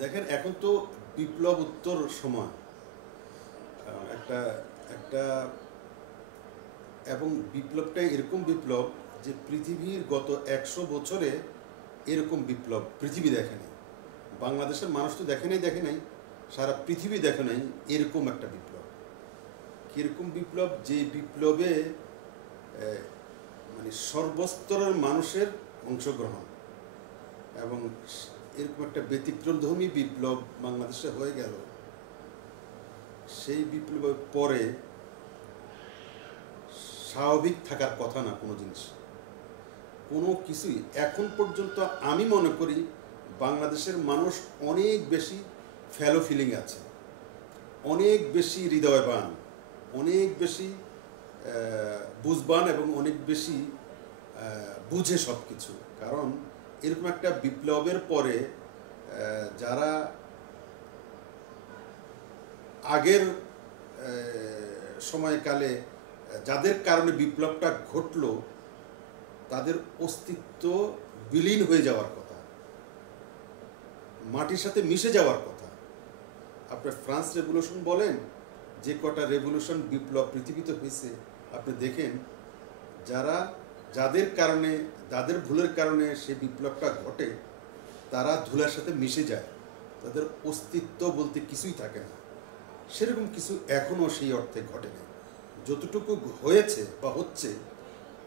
দেখেন এখন তো বিপ্লব উত্তর সময় একটা একটা এবং বিপ্লবটা এরকম বিপ্লব যে পৃথিবীর গত 100 বছরে এরকম বিপ্লব পৃথিবী দেখেনি। বাংলাদেশের মানুষ তো দেখে নাই, সারা পৃথিবী দেখে নাই এরকম একটা বিপ্লব। কীরকম বিপ্লব? যে বিপ্লবে মানে সর্বস্তরের মানুষের অংশগ্রহণ এবং এরকম একটা ব্যতিক্রমধর্মী বিপ্লব বাংলাদেশে হয়ে গেল। সেই বিপ্লবের পরে স্বাভাবিক থাকার কথা না কোনো জিনিস, কোনো কিছুই। এখন পর্যন্ত আমি মনে করি বাংলাদেশের মানুষ অনেক বেশি ফেলো ফিলিং আছে, অনেক বেশি হৃদয়বান, অনেক বেশি বুঝবান এবং অনেক বেশি বুঝে সব কিছু। কারণ এরকম একটা বিপ্লবের পরে যারা আগের সময়কালে যাদের কারণে বিপ্লবটা ঘটলো তাদের অস্তিত্ব বিলীন হয়ে যাওয়ার কথা, মাটির সাথে মিশে যাওয়ার কথা। আপনার ফ্রান্স রেভলিউশন বলেন, যে কটা রেভলিউশন বিপ্লব পৃথিবীতে হয়েছে আপনি দেখেন, যাদের কারণে, যাদের ভুলের কারণে সেই বিপ্লবটা ঘটে তারা ধুলার সাথে মিশে যায়, তাদের অস্তিত্ব বলতে কিছুই থাকে না। সেরকম কিছু এখনও সেই অর্থে ঘটে না। যতটুকু হয়েছে বা হচ্ছে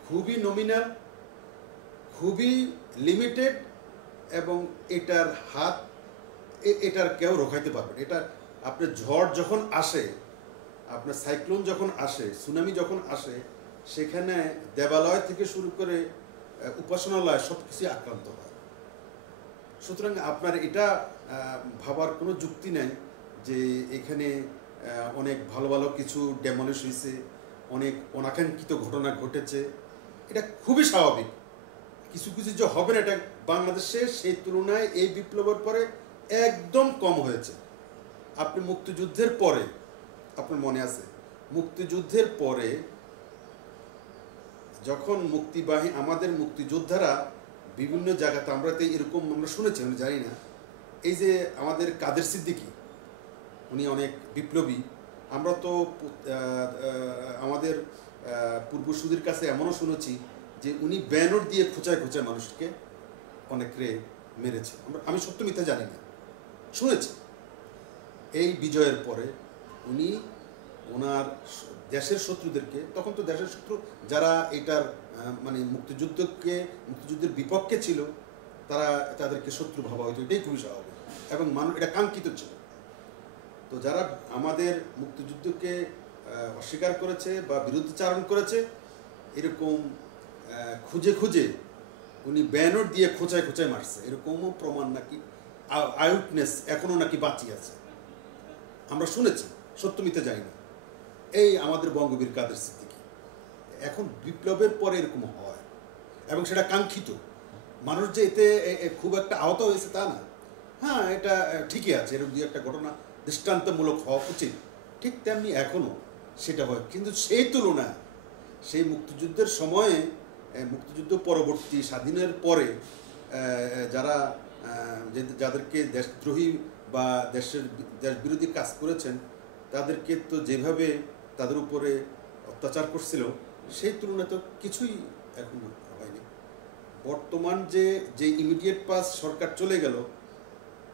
খুবই নমিনাল, খুবই লিমিটেড, এবং এটার কেউ রোখাইতে পারবে না। এটা আপনার ঝড় যখন আসে, আপনার সাইক্লোন যখন আসে, সুনামি যখন আসে, সেখানে দেবালয় থেকে শুরু করে উপাসনালয় সব কিছুই আক্রান্ত হয়। সুতরাং আপনার এটা ভাবার কোনো যুক্তি নাই যে এখানে অনেক ভালো ভালো কিছু ডেমলিশ হয়েছে, অনেক অনাকাঙ্ক্ষিত ঘটনা ঘটেছে। এটা খুবই স্বাভাবিক। কিছু কিছু যে হবে না, এটা বাংলাদেশে সেই তুলনায় এই বিপ্লবের পরে একদম কম হয়েছে। আপনি মুক্তিযুদ্ধের পরে, আপনার মনে আছে মুক্তিযুদ্ধের পরে যখন আমাদের মুক্তিযোদ্ধারা বিভিন্ন জায়গাতে, আমরা শুনেছি, আমি জানি না, এই যে আমাদের কাদের সিদ্দিকী, উনি অনেক বিপ্লবী। আমরা তো আমাদের পূর্বসূরির কাছে এমনও শুনেছি যে উনি ব্যানর দিয়ে খোঁচায় খোঁচায় মানুষকে অনেকরে মেরেছে। আমি সত্য মিথ্যা জানি না, শুনেছি। এই বিজয়ের পরে উনি ওনার দেশের শত্রুদেরকে, তখন তো দেশের শত্রু যারা এটার মানে মুক্তিযুদ্ধের বিপক্ষে ছিল, তাদেরকে শত্রু ভাবা হয়তো, এটাই খুবই স্বাভাবিক এবং এটা কাঙ্ক্ষিত ছিল। তো যারা আমাদের মুক্তিযুদ্ধকে অস্বীকার করেছে বা বিরুদ্ধাচারণ করেছে, এরকম খুঁজে খুঁজে উনি ব্যানর দিয়ে খোঁচায় খোঁচায় মারছে, এরকমও প্রমাণ নাকি, আইউটনেস এখনও নাকি বাঁচিয়ে আছে। আমরা শুনেছি, সত্য মিথ্যা জানি না। এই আমাদের বঙ্গবীর কাদের সিদ্দিকী। এখন বিপ্লবের পরে এরকম হয় এবং সেটা কাঙ্ক্ষিত। মানুষ যে এতে খুব একটা আহত হয়েছে তা না। হ্যাঁ, এটা ঠিকই আছে, এরকম দিয়ে একটা ঘটনা দৃষ্টান্তমূলক হওয়া উচিত। ঠিক তেমনি এখনও সেটা হয়, কিন্তু সেই তুলনায় সেই মুক্তিযুদ্ধের সময়ে, মুক্তিযুদ্ধ পরবর্তী স্বাধীনের পরে যাদেরকে দেশদ্রোহী বা দেশ বিরোধী কাজ করেছেন, তাদেরকে তো যেভাবে তাদের উপরে অত্যাচার করছিল, সেই তুলনায় তো কিছুই এখন হয়নি। বর্তমান যে ইমিডিয়েট পাস সরকার চলে গেল,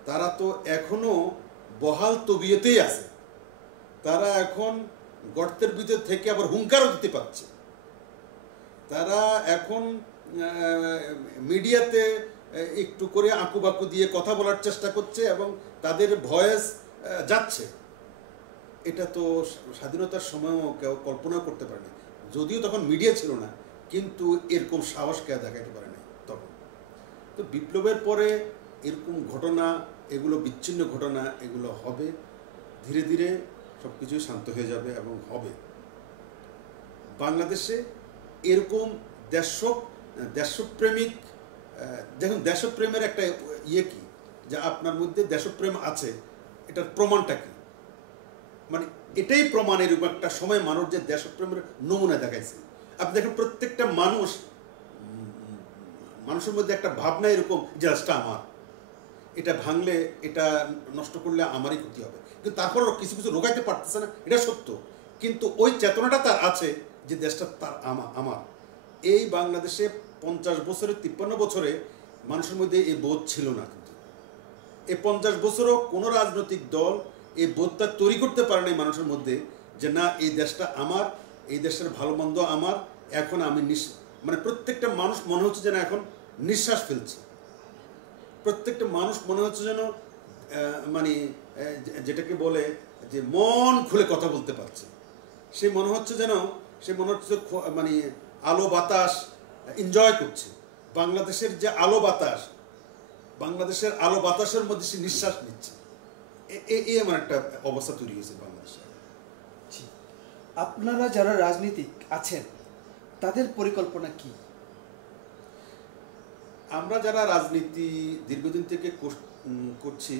তারা তো এখনও বহাল তবিয়তেই আছে। তারা এখন গর্তের ভিতর থেকে আবার হুঙ্কারও দিতে পারছে। তারা এখন মিডিয়াতে একটু করে আঁকুবাকু দিয়ে কথা বলার চেষ্টা করছে এবং তাদের ভয়েস যাচ্ছে। এটা তো স্বাধীনতার সময়ও কেউ কল্পনা করতে পারেনি, যদিও তখন মিডিয়া ছিল না, কিন্তু এরকম সাহস কেউ দেখাতে পারে না তখন। তো বিপ্লবের পরে এরকম ঘটনা, এগুলো বিচ্ছিন্ন ঘটনা, এগুলো হবে। ধীরে ধীরে সব কিছুই শান্ত হয়ে যাবে এবং হবে। বাংলাদেশে এরকম দেশপ্রেমিক, দেখুন দেশপ্রেমের একটা কি, যে আপনার মধ্যে দেশপ্রেম আছে, এটার প্রমাণটা কি? মানে এটাই প্রমাণ। এরকম একটা সময় মানুষ যে দেশপ্রেমের নমুনা দেখাইছে। আপনি দেখেন প্রত্যেকটা মানুষের মধ্যে একটা ভাবনা এরকম, যে দেশটা আমার, এটা ভাঙলে, এটা নষ্ট করলে আমারই ক্ষতি হবে, কিন্তু তারপরও কিছু কিছু রোগাইতে পারতেছে না, এটা সত্য। কিন্তু ওই চেতনাটা তার আছে যে দেশটা তার, আমার। এই বাংলাদেশে 50 বছরে, 53 বছরে মানুষের মধ্যে এই বোধ ছিল না। কিন্তু এই 50 বছরও কোনো রাজনৈতিক দল এই বোধটা তৈরি করতে পারে নাই মানুষের মধ্যে যে না, এই দেশটা আমার, এই দেশের ভালো মন্দ আমার। এখন আমি মানে প্রত্যেকটা মানুষ মনে হচ্ছে যেন এখন নিঃশ্বাস ফেলছে। প্রত্যেকটা মানুষ মনে হচ্ছে যেন মানে যেটাকে বলে যে মন খুলে কথা বলতে পারছে। সে মনে হচ্ছে যেন, মানে আলো বাতাস এনজয় করছে। বাংলাদেশের যে আলো বাতাস, বাংলাদেশের আলো বাতাসের মধ্যে সে নিঃশ্বাস নিচ্ছে। এই এমন একটা অবস্থা তৈরি হয়েছে বাংলাদেশে। আপনারা যারা রাজনীতিক আছেন তাদের পরিকল্পনা কি? আমরা যারা রাজনীতি দীর্ঘদিন থেকে করছি,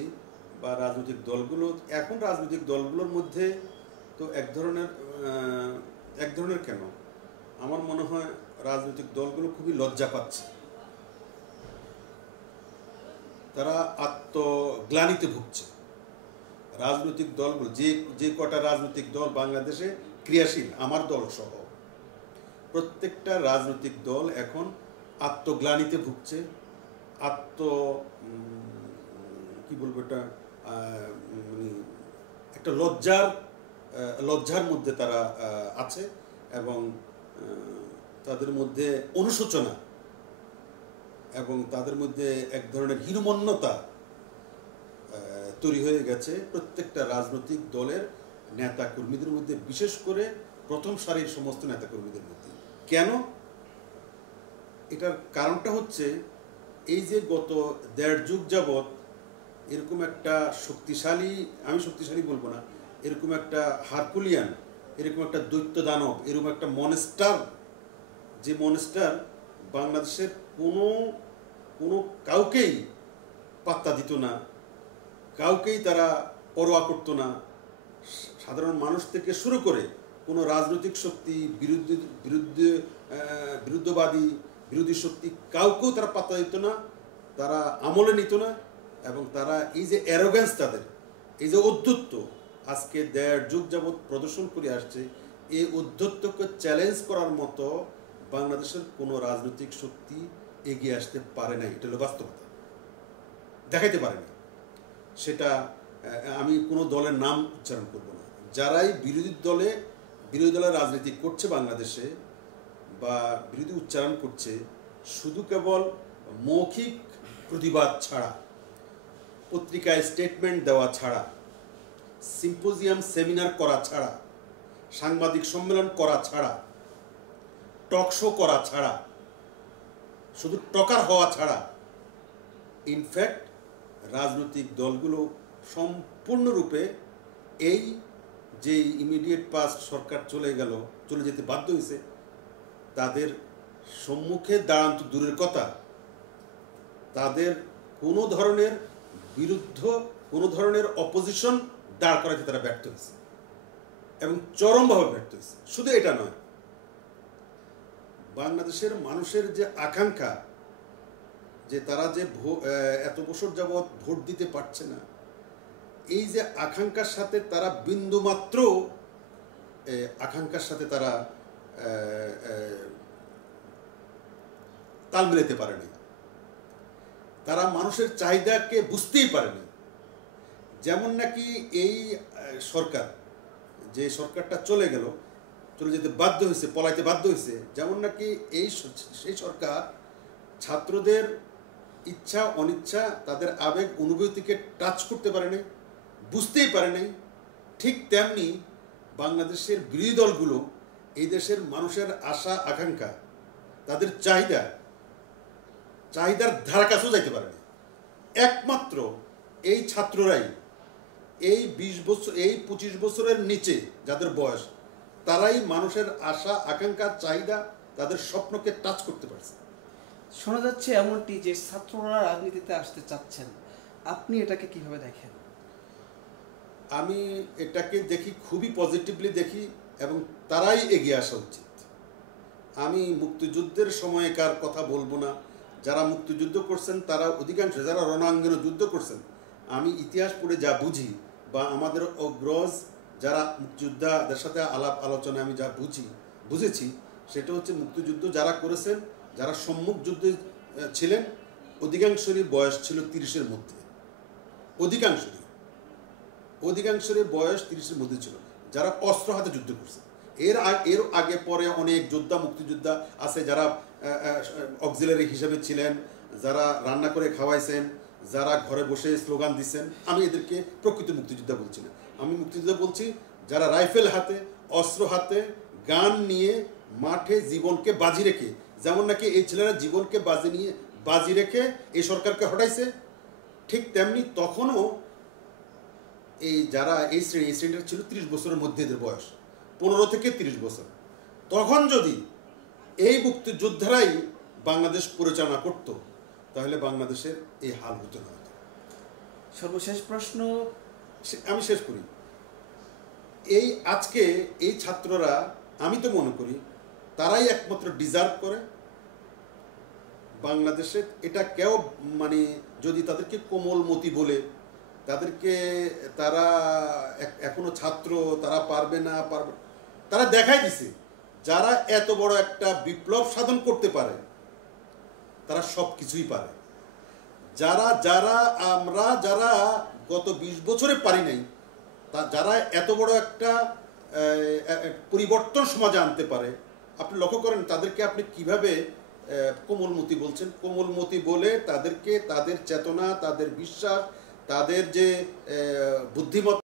বা রাজনৈতিক দলগুলো, এখন রাজনৈতিক দলগুলোর মধ্যে তো এক ধরনের কেন, আমার মনে হয় রাজনৈতিক দলগুলো খুবই লজ্জা পাচ্ছে। তারা আত্মগ্লানিতে ভুগছে। রাজনৈতিক দলগুলো, যে কটা রাজনৈতিক দল বাংলাদেশে ক্রিয়াশীল, আমার দল সহ, প্রত্যেকটা রাজনৈতিক দল এখন আত্মগ্লানিতে ভুগছে। কি বলবো, এটা মানে একটা লজ্জার মধ্যে তারা আছে, এবং তাদের মধ্যে অনুশোচনা এবং তাদের মধ্যে এক ধরনের হীনমন্যতা তৈরি হয়ে গেছে প্রত্যেকটা রাজনৈতিক দলের নেতা কর্মীদের মধ্যে, বিশেষ করে প্রথম সারির সমস্ত নেতা কর্মীদের মধ্যে। কেন? এটার কারণটা হচ্ছে এই যে গত 1.5 যুগ যাবৎ এরকম একটা শক্তিশালী, আমি শক্তিশালী বলবো না, এরকম একটা হারকুলিয়ান, এরকম একটা দৈত্য দানব, এরকম একটা মনস্টার, যে মনস্টার বাংলাদেশের কোনো কাউকেই পাত্তা দিত না, কাউকেই তারা পরোয়া করতো না। সাধারণ মানুষ থেকে শুরু করে কোনো রাজনৈতিক শক্তি, বিরুদ্ধবাদী, বিরোধী শক্তি, কাউকেও তারা পাত্তা দিত না, তারা আমলে নিত না। এবং তারা এই যে অ্যারোগ্যান্স, তাদের এই যে অধ্যত্ব আজকে 1.5 যুগ যাবৎ প্রদর্শন করে আসছে, এই অধ্যত্বকে চ্যালেঞ্জ করার মতো বাংলাদেশের কোনো রাজনৈতিক শক্তি এগিয়ে আসতে পারে নাই। এটা হলো বাস্তবতা, দেখাইতে পারে না। সেটা আমি কোনো দলের নাম উচ্চারণ করব না। যারাই বিরোধী দলের রাজনীতি করছে বাংলাদেশে, বা বিরোধী উচ্চারণ করছে, শুধু কেবল মৌখিক প্রতিবাদ ছাড়া, পত্রিকায় স্টেটমেন্ট দেওয়া ছাড়া, সিম্পোজিয়াম সেমিনার করা ছাড়া, সাংবাদিক সম্মেলন করা ছাড়া, টক শো করা ছাড়া, শুধু টকার হওয়া ছাড়া, ইনফ্যাক্ট রাজনৈতিক দলগুলো সম্পূর্ণরূপে এই যে ইমিডিয়েট পাস্ট সরকার চলে যেতে বাধ্য হয়েছে, তাদের সম্মুখে দাঁড়ান তো দূরের কথা, তাদের কোনো ধরনের কোনো ধরনের অপোজিশন দাঁড় করাতে তারা ব্যর্থ হয়েছে, এবং চরমভাবে ব্যর্থ হয়েছে। শুধু এটা নয়, বাংলাদেশের মানুষের যে আকাঙ্ক্ষা, যে তারা যে এত বছর যাবৎ ভোট দিতে পারছে না, এই যে আকাঙ্ক্ষার সাথে তারা বিন্দুমাত্র আকাঙ্ক্ষার সাথে তারা তাল মিলাতে পারেনি। তারা মানুষের চাহিদাকে বুঝতেই পারেনি। যেমন নাকি এই সরকার, যে সরকারটা চলে যেতে বাধ্য হয়েছে, পলাইতে বাধ্য হয়েছে, যেমন নাকি সেই সরকার ছাত্রদের ইচ্ছা অনিচ্ছা, তাদের আবেগ অনুভূতিকে টাচ করতে পারেনি, বুঝতেই পারেনি। ঠিক তেমনি বাংলাদেশের বিরোধী দলগুলো এই দেশের মানুষের আশা আকাঙ্ক্ষা, তাদের চাহিদার ধারা কাছেও যাইতে পারেনি। একমাত্র এই ছাত্ররাই, এই 25 বছরের নিচে যাদের বয়স, তারাই মানুষের আশা আকাঙ্ক্ষা চাহিদা, তাদের স্বপ্নকে টাচ করতে পারছে। শোনা যাচ্ছে এমনটি যে ছাত্ররা রাজনীতিতে আসতে চাচ্ছেন, আপনি এটাকে কিভাবে দেখেন? আমি এটাকে দেখি, খুবই পজিটিভলি দেখি, এবং তারাই এগিয়ে আসা উচিত। আমি মুক্তিযুদ্ধের সময়কার কথা বলবো না, যারা মুক্তিযুদ্ধ করছেন তারা অধিকাংশ, যারা রণাঙ্গনে যুদ্ধ করছেন, আমি ইতিহাস পড়ে যা বুঝি বা আমাদের অগ্রজ যারা মুক্তিযোদ্ধাদের সাথে আলাপ আলোচনা আমি যা বুঝেছি, সেটা হচ্ছে মুক্তিযুদ্ধ যারা করেছেন, যারা সম্মুখ যুদ্ধে ছিলেন, অধিকাংশেরই বয়স ছিল 30-এর মধ্যে। অধিকাংশেরই বয়স 30-এর মধ্যে ছিল, যারা অস্ত্র হাতে যুদ্ধ করছে। এর আগে পরে অনেক যোদ্ধা, মুক্তিযোদ্ধা আছে যারা অক্সিলারি হিসেবে ছিলেন, যারা রান্না করে খাওয়াইছেন, যারা ঘরে বসে স্লোগান দিচ্ছেন। আমি এদেরকে প্রকৃত মুক্তিযোদ্ধা বলছি না, আমি মুক্তিযোদ্ধা বলছি যারা রাইফেল হাতে, অস্ত্র হাতে, গান নিয়ে মাঠে জীবনকে বাজি রেখে, যেমন নাকি এই ছেলেরা জীবনকে বাজি রেখে এই সরকারকে হটাইছে, ঠিক তেমনি তখনও এই যারা এই শ্রেণীটা ছিল 30 বছরের মধ্যে, এদের বয়স 15 থেকে 30 বছর। তখন যদি এই মুক্তিযোদ্ধারাই বাংলাদেশ পরিচালনা করত, তাহলে বাংলাদেশের এই হাল হতো না। সর্বশেষ প্রশ্ন আমি শেষ করি। আজকে এই ছাত্ররা, আমি তো মনে করি তারাই একমাত্র ডিজার্ভ করে বাংলাদেশে। এটা কেউ মানে যদি তাদেরকে কোমলমতি বলে, তারা এখনো ছাত্র, তারা পারবে, তারা দেখাই দিছে যারা এত বড় একটা বিপ্লব সাধন করতে পারে তারা সব কিছুই পারে। যারা গত 20 বছরে পারি নাই, যারা এত বড় একটা পরিবর্তন সমাজে আনতে পারে, আপনি লক্ষ্য করেন তাদেরকে আপনি কিভাবে কোমলমতি বলছেন। কোমলমতি বলে তাদেরকে তাদের চেতনা, তাদের বিশ্বাস, তাদের যে বুদ্ধিমত্তা